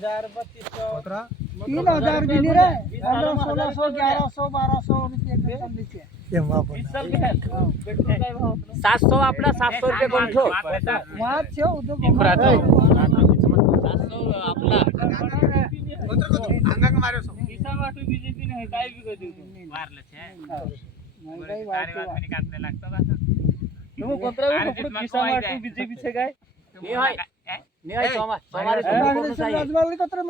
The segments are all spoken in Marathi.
3,000 भी नहीं रहे 1,500 1,100 1,200 रुपये क्विंटल नीचे 700 आपला 700 रुपये गोंठो वहाँ छे उधर 700 आपला अंगांग मार्यो छो किसान वाटू बीजेपी ने काय बी करू मारले छे महंगाई कार्यवाही काटने लागतो असं तुम्ही कोणत्या किसान वाटू बीजेपी छे काय नाही होय नाही होय सोमारे राजवाली कत्र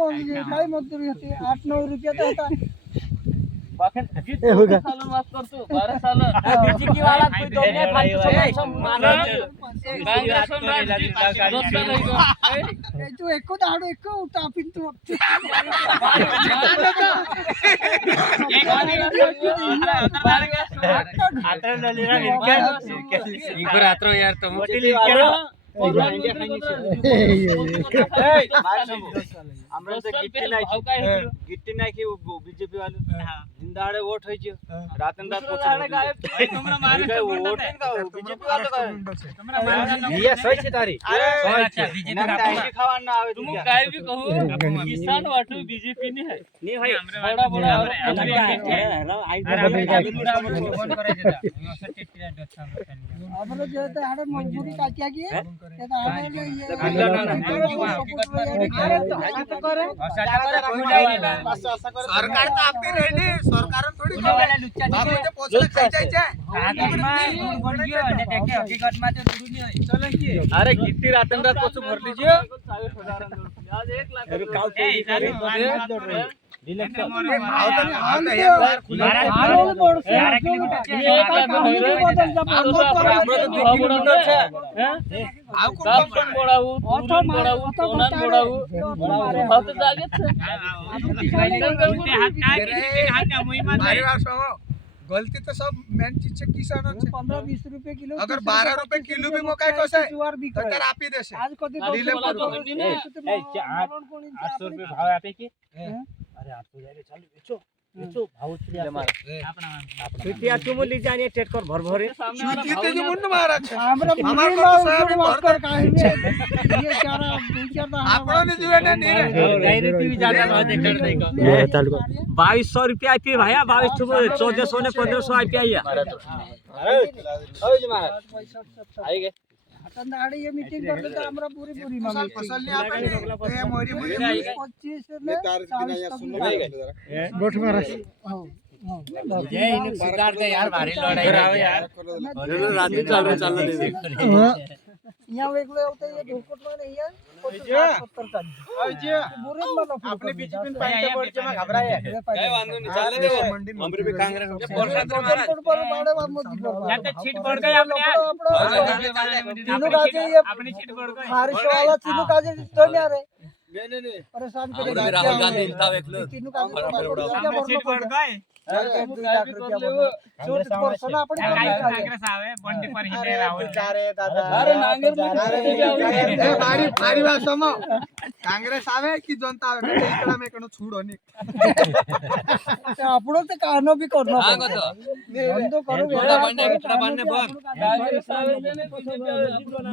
काय मजदूरी होती 8-9 रुपये तो होता बाखन सालन वास करतो 12 साल बीजेपी वाला कोई दो नहीं फालतू सब मानो कांग्रेस तू एको दाडो एको टापिन तू रात्र यार तो আমরা তো গিট্টি নাই কি বিজেপি वाले जिंदाड़े वोट होई छ रातन रात তোমরা মারে वोट বিজেপি वाले ये सही छ तारी बीजेपी आईडी खावान ना आवे तुम काय भी कहू किसान वाटू बीजेपी नहीं है नहीं भाई बड़ा बड़ा फोन करे देता આપણે જે તે આડે મજબૂરી કાચ્યા ગઈ તે તો આડે ये सरकार तो आपकी रहनी सरकार थोड़ी बाबूचे पोचले खाई जाय છે हकीकत में तो दूर नहीं है अरे गिट्टी रातन रात पोछू भर लीजिए आज 1 लाख गलती तो सब मेन चीज से किसानों से 15-20 रुपये किलो अगर 12 रुपये किलो भी मकाई कसं आहे तर आप ही देशे आज कधी 800 रुपये भाव आपे की अरे 800 जारे चालू बेचो बेचो भाव चले मारा सिटिया तुम ली जाने टेट कर भर भरे जीते जो मुंड महाराज हमरा हमार बात साहब कर काहे ये चारा आपणो ने जीवे ने नहीं रे डायरेक्ट टीवी ज्यादा भाव देख नहीं का चालू 2200 रुपया आईपी भैया 2200 1400 ने 1500 आईपी आया अरे ओ जी महाराज आई गए दाड़ी ये मीटिंग करते तो हमरा पूरी मांगी फसल नहीं आपने ये मोरी मोरी 25 ने 40 गोठ महाराज जय इन सुधार दे यार भारी लड़ाई करावे यार रात चालू दे यहाँ वेगळे होते ये धोकट में नहीं है 70 का बुरे मानो आपने बीजेपी में पार्टी बोर्ड में घबराए काय वांदो नहीं चालले दे हमरे भी कांग्रेस परसाद महाराज बड़े बाबू या तो छीट पड़ गई आपने तीनों काजे ये अपनी छीट पड़ गई बारिश वाला तीनों काजे तो नहीं आ रहे नहीं परेशान कर राहुल गांधी था एकलो तीनों काजे छीट पड़ गई कांग्रेस आवे बंडी पर हिंदे राहुल अरे नांगर भारी भारी भाषा में कांग्रेस आवे की जनता आवे इकडा में कनो छुडो नहीं આપણો તે કાનો બી કરનો ધંધો કરો મોટા બંને એકડા બંને ભાગ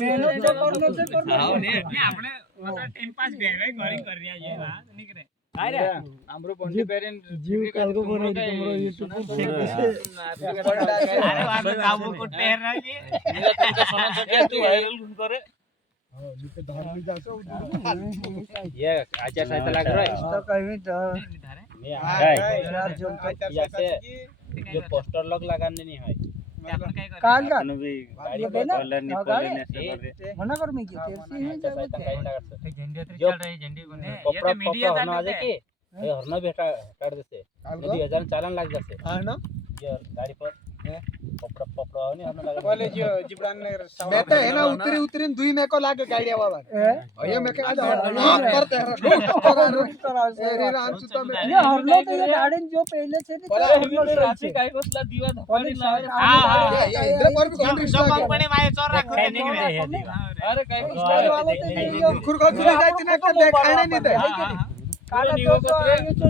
મહેનત જો કરનો છે કરનો हां ने આપણે ટાઈમ પાસ બેવે ગોરિંગ કરી રહ્યા છે વાત નીકળે આરે हमरो बंडी पेरेन जीव कालको बनाई तुमरो YouTube पर अरे वाला काबू को टेर रहा के ये तुमका सोना चके तू वायरल करे ये आचार संहिता लाग रहा है तो कहीं तो जो पोस्टर लोग लगाने नहीं है काल का भी ये देना मना कर में की तेसी है झंडे तो चल रही झंडे बने ये तो मीडिया जाने के ए हरना बेटा काट देते यदि हजार चालान लाग जाते हां ना ये गाड़ी पर पपड़ा नहीं हरना लगा कॉलेज जिब्रान नगर मैं तो है ना उतरी दुई में को लागे गाड़ी वाला ये मैं क्या करते हैं रे राम सुता में ये हरलो तो ये गाड़ी जो पहले से ट्रैफिक आई कोसला दीवा धपाड़ी हां ये इधर पर भी कंट्री सब कंपनी माये चोर रखो अरे काय वाला तो खुरखो चली जाती ना देखाने नहीं दे काला तो